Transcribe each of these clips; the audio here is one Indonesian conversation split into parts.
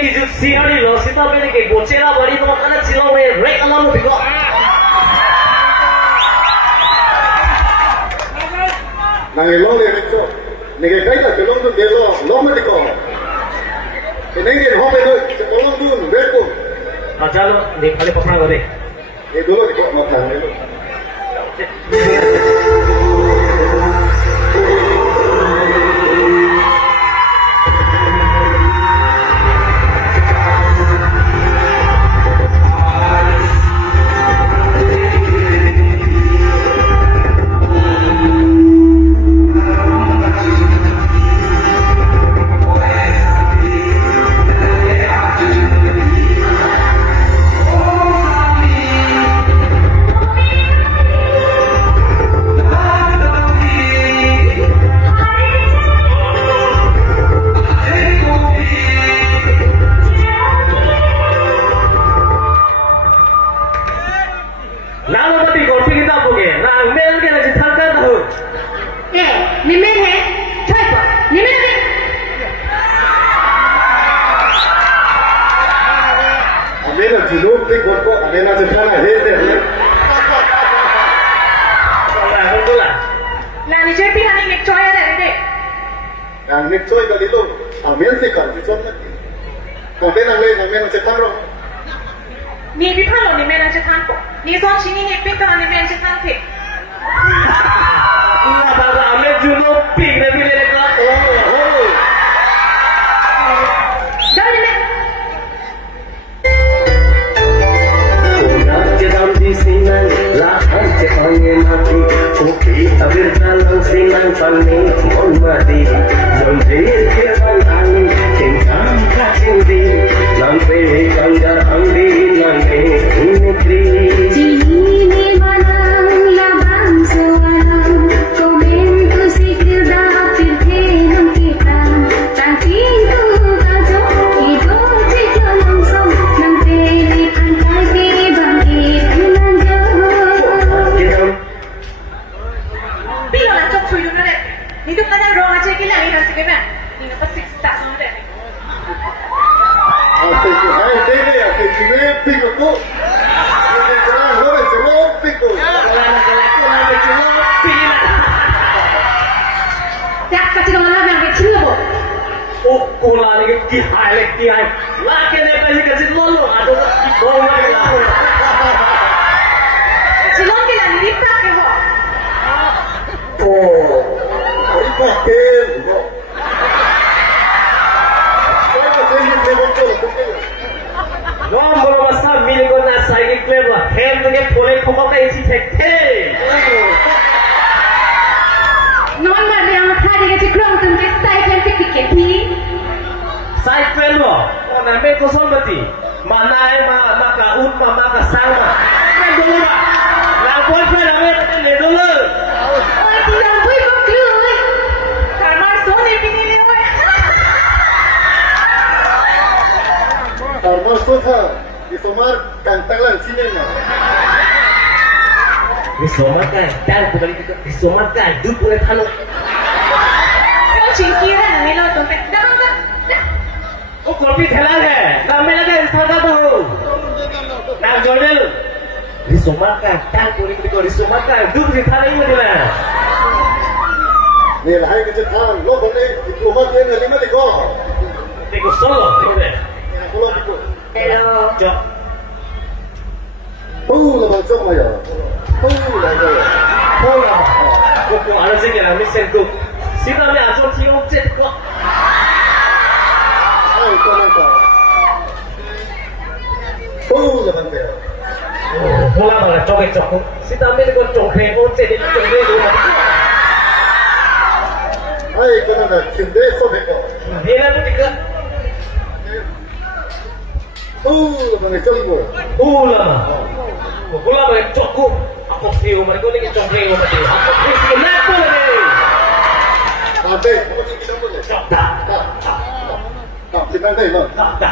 기죽 시간이로 시타벨에게 모체라 버리고 하나 지나오에 렉 하나 비고 나의 로에 했어. 내가 가이다 belong 데서 로마디코. 내게 호베도 belong to ред고. 아 자로 네 칼에 퍼프나 거네 이 돌아디코 맞다네. Nixoy kalilo, amen se kan si son nati. Konde nang le amen se tang ro. Ni bi pha lo ni men se tang ko. Ni so chi ni ni pin to ni men se tang ke. Ula baba amen juno ping na bi le ka. Oh. Dai le. Jadam di sinan la ante anye mati. Oke abir talang sinan panni mon mati. Jonjir ke banani cintang kasindi. Nampe kanjar ambi nampe unitri. Cini manang labang soalang komen tu sikir dapir kenang kita Cantik tu gajo hidup di dalam som Nang pelik angkai bangkit menanjau Bi lo la chok chu yu na de. Ni tu kana ro a che ki la ni na sige ma. Ni na pa 6 star na de. Ate ki hai dele ate ki me pico ko. Ni kana lo se lo pico. Ya ka chi ma na na ke chi lo bo. Oh, kola ni ki hai le ki hai. La ke ne pa si ka si lo ado ki ko ma la. Chi lo ke la ni ta ke ho. Oh. Oi pa ke. No bolo masa mili ko na psychic claim la. Hem ke phole khoma ka isi thek the. Non ma le ang tha de ke chi krong tum ke sai ken tik tik ke thi. Sai claim lo. Na me ko son bati. Manai ma ka ut ma ka sang ma. Na dolo ba. La boyfriend ame le dolo. Oi ti lang bui ko tu oi. Ka ma so ni pi ni le oi. Karma sotha. Isomar kantalan sinena. Risomar ka dal ko bali ko. Risomar ka du ko le thano. Yo chi ki ra ni lo tum pe. Da da. O kopi thela hai. Na me lage thada to. Na jodel. Risomar ka dal ko ko risomar ka du ko thana hi mala. Ni hai ke than lo bone diploma ke ne le me ko. Teko solo, teko de. Ko pico. Hello. Jo. Oh, la bang sama ya. Oh, la ga. Hola. Ko ala se ke na mi sen ko. Sina me aso thi o che ko. Ai ko na ka. Oh, la bang ya. Hola ma cho ke chok. Sita me ko chok he o che de chok he lu ma. Ai ko na ka kinde so be ko. He na bu tik. Oh, la bang chong ko. Hola ma. Hola ma chok ko. Ako thi o ma ko ni ke chok he o ma. Ako thi si na ko le. Ate, ko chi kita ko le. Da. Kita dai lo. Da.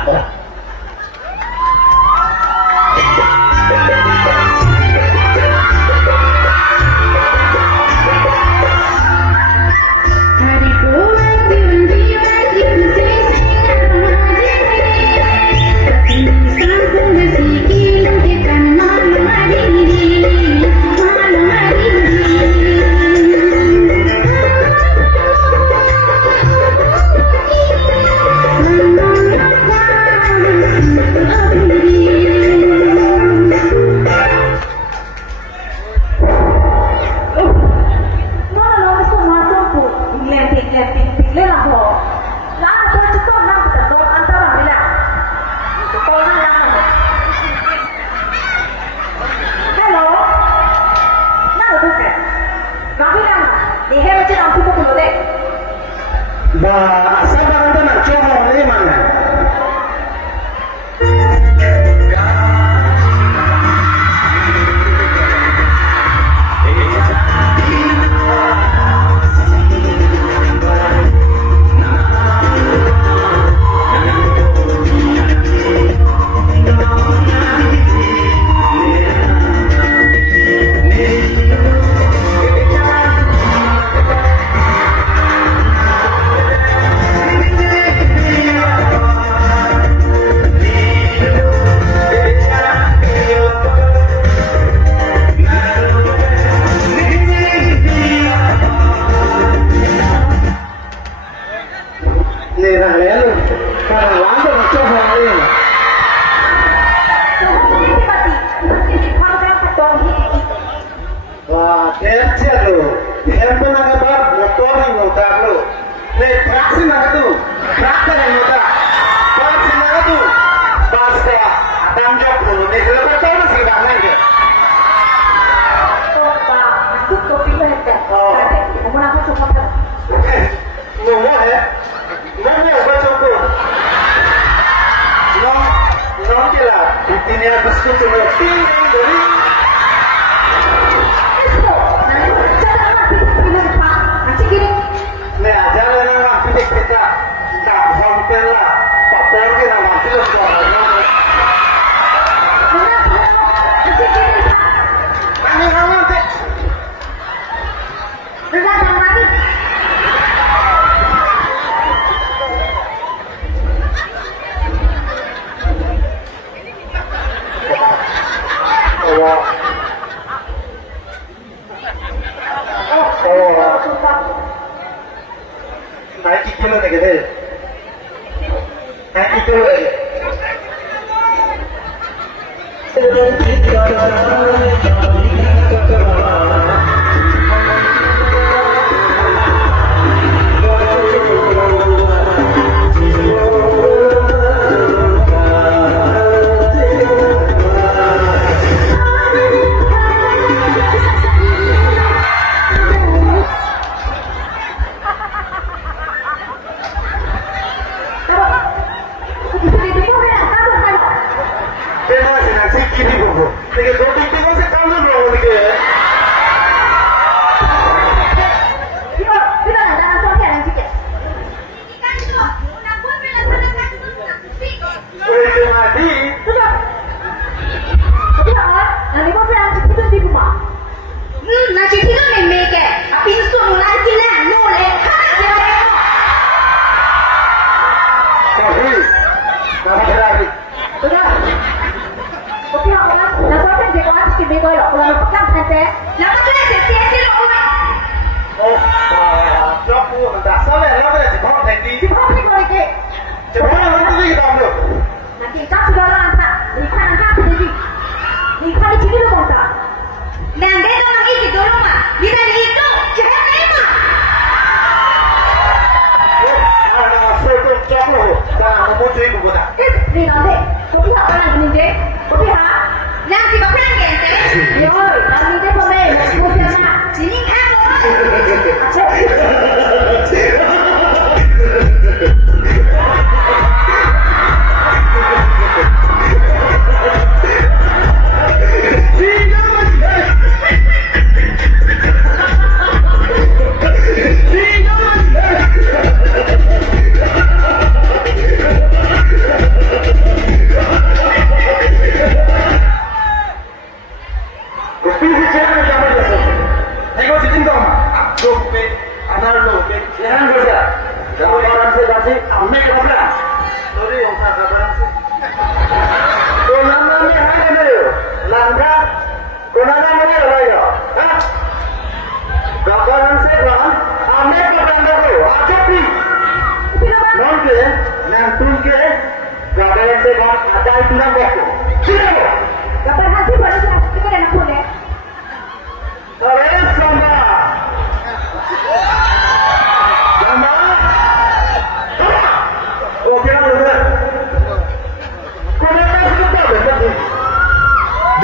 Bah, sabar itu nak coba ini mana? Nih nak lihat lu, karena lampu nak coba ini. Wah, kecil lu. Handphone nak apa? Motor yang mutar lu. Nih, traksi nak tu. Traktor yang mutar. Traksi nak tu. Basta. Atam jok lu. Nih, kalau betul masih banyak ke? Ngomong ya. Ngomong apa cukup? Ngomong je lah. Ini atas tu cuma tinggal dari. Nih aja lah nak kita tak sampai lah. Pak Polri nak mati lah soalnya. Kami kawan tu. Naik kilo lagi deh. Naik kilo lagi.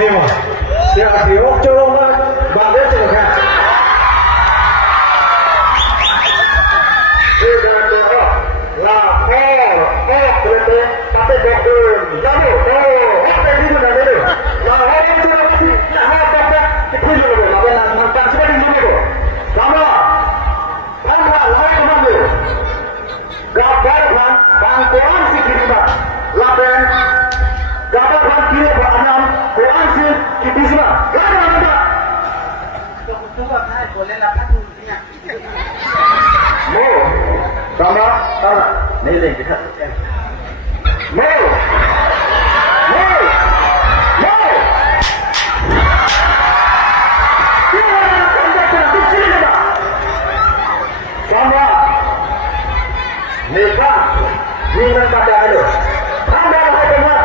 Dewa, siapa sih? Oh, coba balik coba. Sudah Mo, sama, nih kita. Mo, sama, nikah, dengan pada ada. Anda hai dengar,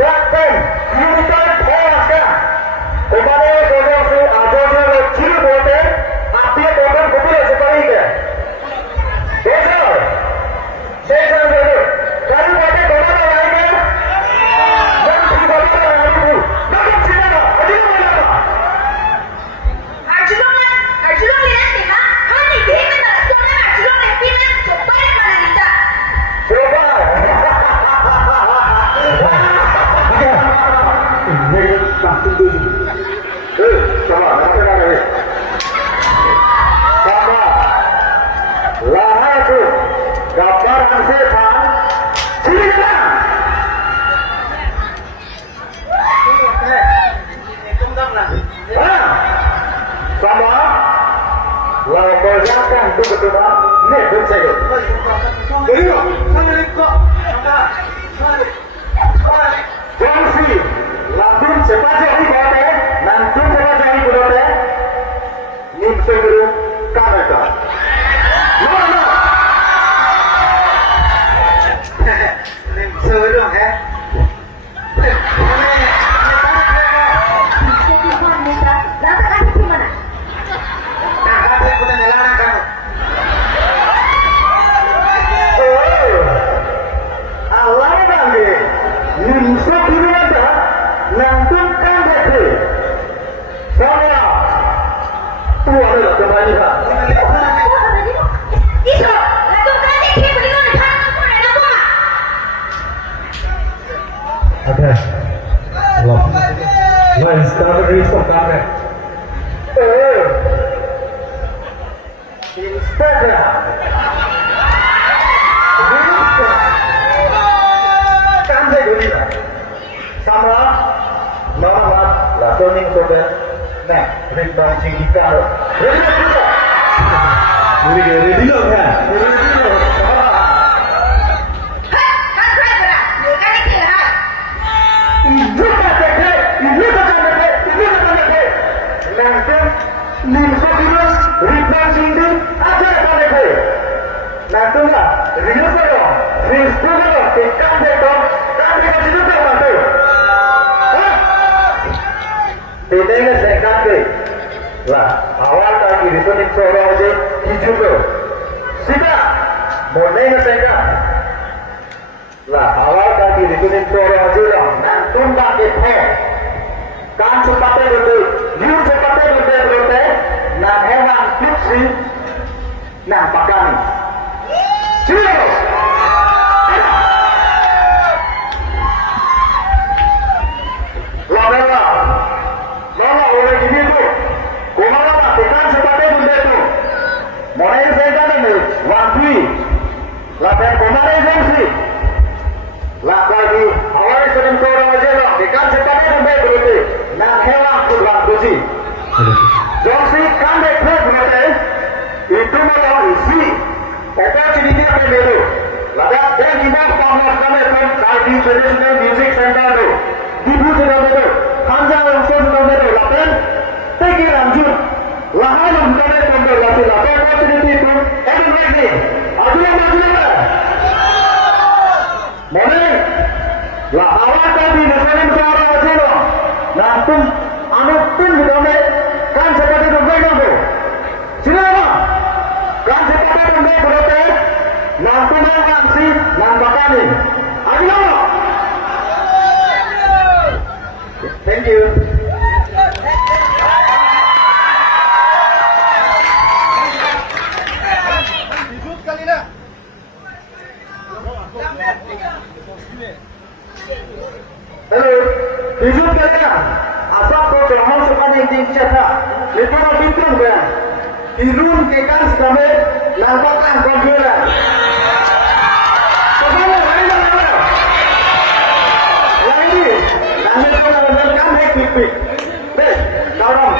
dan unikan pelajar. Kemarin kalau si ajarnya kecil boleh, apa orang betul sekali ke? Besar, besar dulu. Kalau ada kemana lagi? Dan tidak ada lagi. Nanti siapa? Ada mana? Arjuna ni ha? Hani dia mana? Soalnya Arjuna ni pilih coba yang mana kita? Coba. Ini langsung dulu. Sama, nanti lagi. Sama. Lahir tu gambar setan. Sini kan? Sama. Lalu berjalan tu betul tak? Ni betul saya. Jadi, saya ikut. Jangan langsung cepat jadi boleh, langsung cepat jadi boleh. Ni sebelum kamera. Mana? Sebelum Ada. Allah. Lain sekali risau kami. Instagram. Kande gini lah. Sama. Mama lah toning tobe. Nah, ribbon cingika. Ready loh kan? Awal lagi itu nih sore aja hijau tuh. Sida, mau nanya saya. Lah awal lagi itu nih sore aja lah. Nantung bagi teh. Kan cepatnya betul, you cepatnya betul. Nah hewan fiksi, nah pakai. Cium. Lama oleh ini tuh. Kumara matikan cepatnya betul tuh. Mulai saya kan ini, waktu. Latihan kumara fiksi. Lah lagi awalnya sering korang aja lah. Ikan cepatnya betul. Nah hewan kurang kusi. Jomsi kan dekret betul. Itu malah isi. Kata cerita apa dulu? Lada dan kita pamer kami kan Saudi Traditional Music Center tu. Dibu sudah betul. Hanja unsur sudah betul. Lapan tegi lanjut. Lahan yang kami pamer lagi. Lapan apa cerita itu? Ini lagi. Aduh. Mana? Lah awak tadi nak cara aja loh. Langsung anak pun juga kan seperti itu betul tu. Siapa? Kan seperti itu betul. Langsung orang si nampakkan ni. Aduh. Thank you. Hello, hijau kalian. Asal kau terhal sekarang yang diincar. Lepas itu pintu kan. Irun kekan sekali. Nampaklah komputer. Kemana? Lagi. Nanti kau nak kan hek pipik. Baik, dorong.